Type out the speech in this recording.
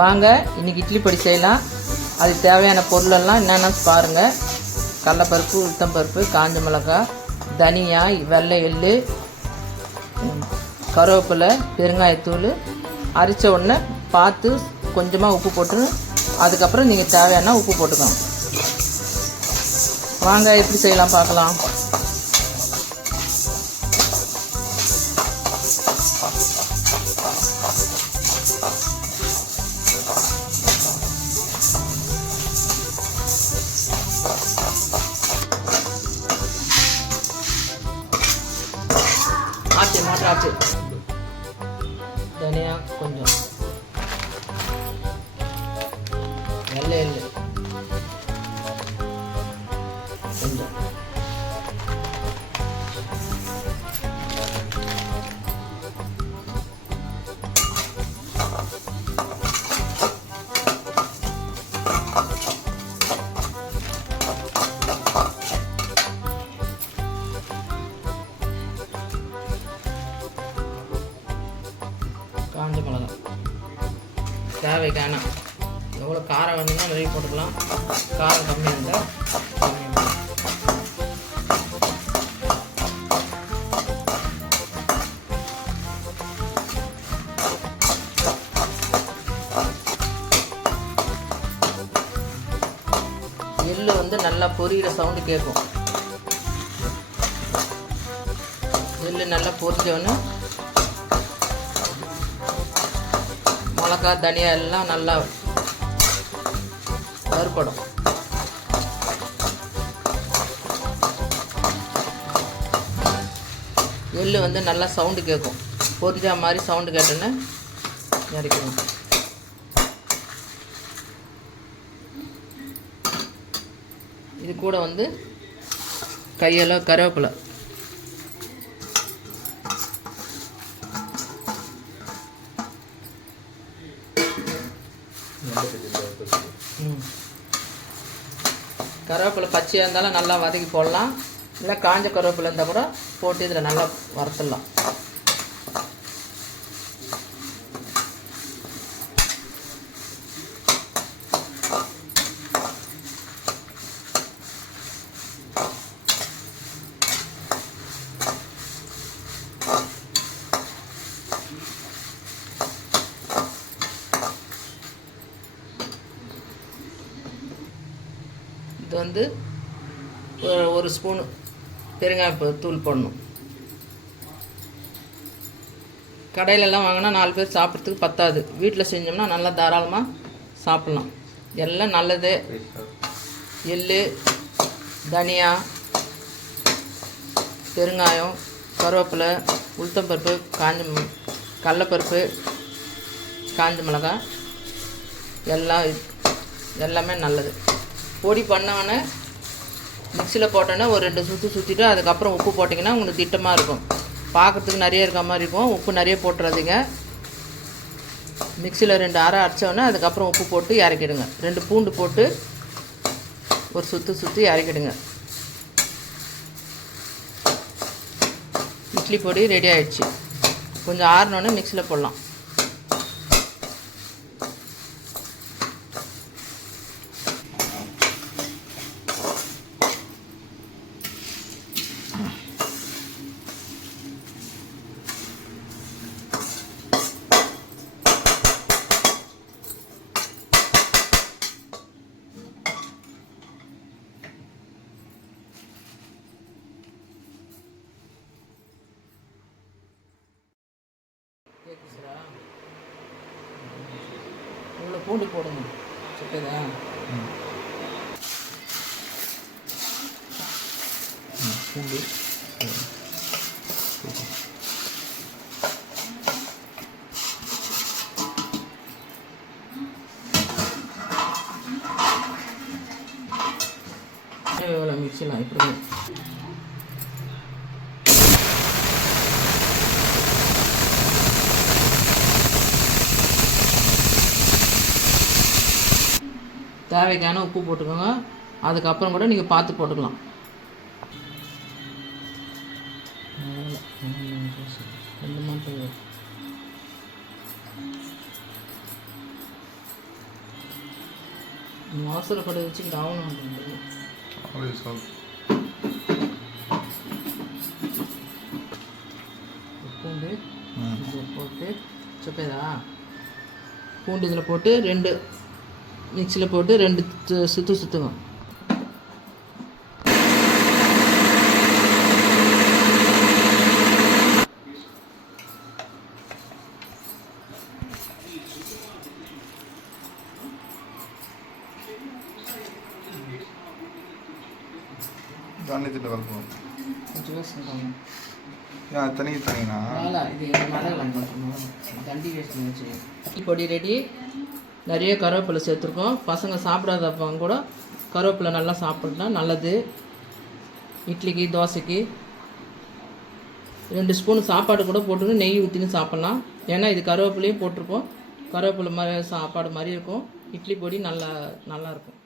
வாங்க இன்றைக்கி இட்லி பொடி செய்யலாம். அதுக்கு தேவையான பொருளெல்லாம் என்னென்னு பாருங்கள். கடலைப்பருப்பு, உளுத்தம்பருப்பு, காஞ்ச மிளகாய், தனியா, வெள்ளை எள்ளு, கருவேப்பிலை, பெருங்காயத்தூள். அரைச்ச உடனே பார்த்து கொஞ்சமாக உப்பு போட்டு அதுக்கப்புறம் நீங்கள் தேவையான உப்பு போட்டுக்கணும். வாங்க எப்படி செய்யலாம் பார்க்கலாம். மோட்டர் ஆச்சு. தனியா கொஞ்சம், வெள்ளை எள்ளு கொஞ்சம், காஞ்ச மிளகாய் தேவைக்கான. எவ்வளோ காரம் வேணும்னா நிறைய போட்டுக்கலாம். காரம் கம்மியாக இருந்தால் கம்மியாக. எள்ளு வந்து நல்லா பொரியிற சவுண்டு கேட்கும். எள்ளு நல்லா பொரிஞ்சோன்னு மிளகாய், தனியா எல்லாம் நல்லா வறுப்படும். எள்ளு வந்து நல்லா சவுண்டு கேட்கும். பொரிஞ்சா மாதிரி சவுண்டு கேட்டோன்னு இறக்கணும். இது கூட வந்து கையெல்லாம் கருவேப்பிலை, கருவேப்பிலை பச்சையாக இருந்தாலும் நல்லா வதக்கி போடலாம். இல்லை காஞ்ச கருவேப்பிலை இருந்தால் கூட போட்டு இதில் நல்லா வறுத்துடலாம். இது வந்து ஒரு ஸ்பூனு பெருங்காய தூள் போடணும். கடையிலலாம் வாங்கினா 4 பேர் சாப்பிட்றதுக்கு பத்தாது. வீட்டில் செஞ்சோம்னா நல்லா தாராளமாக சாப்பிட்லாம். எல்லாம் நல்லது. எள்ளு, தனியா, பெருங்காயம், கருவேப்பிலை, உளுத்தம்பருப்பு, கடலைப்பருப்பு, காஞ்ச மிளகாய் எல்லாமே நல்லது. பொடி பண்ணோன்னே மிக்சியில் போட்டோன்னே ஒரு 2 சுற்று சுற்றிட்டு அதுக்கப்புறம் உப்பு போட்டிங்கன்னா உங்களுக்கு திட்டமாக இருக்கும். பார்க்குறதுக்கு நிறைய இருக்க மாதிரி இருக்கும். உப்பு நிறைய போட்டுறாதீங்க. மிக்சியில் 2 அரை அரைச்சோன்னே அதுக்கப்புறம் உப்பு போட்டு இறக்கிடுங்க. 2 பூண்டு போட்டு ஒரு சுற்றி இறக்கிடுங்க. இட்லி பொடி ரெடி ஆகிடுச்சு. கொஞ்சம் ஆறினோன்னே மிக்சியில் போடலாம். இவ்வளோ பூண்டு போடுங்க. சுட்டதா பூண்டு எவ்வளோ மிக்சிலாம் இப்படி தேவைக்கான உப்பு போட்டுக்கோங்க. அதுக்கப்புறம் கூட நீங்கள் பார்த்து போட்டுக்கலாம். ரெண்டு மாதம் அவசரப்பட வச்சு டவுன் பண்ணுறது. பூண்டு இதில் போட்டு சுப்பேதா பூண்டு இதில் போட்டு 2 மிக்சியில் போட்டு 2 சுற்றுங்க. கொஞ்சம் யோசிச்சுக்கோங்க. இது தண்டி வேஸ்ட் வச்சு பொடி ரெடி. நிறைய கருவேப்பிலை சேர்த்துருக்கோம். பசங்க சாப்பிடாதப்பங்க கூட கருவேப்பிலை நல்லா சாப்பிட்னா நல்லது. இட்லிக்கு தோசைக்கு 2 ஸ்பூன் சாப்பாடு கூட போட்டுன்னு நெய் ஊற்றின்னு சாப்பிட்லாம். ஏன்னா இது கருவேப்பிலையும் போட்டிருக்கோம். கருவேப்பிலை மாதிரி சாப்பாடு மாதிரி இருக்கும். இட்லி பொடி நல்லாயிருக்கும்.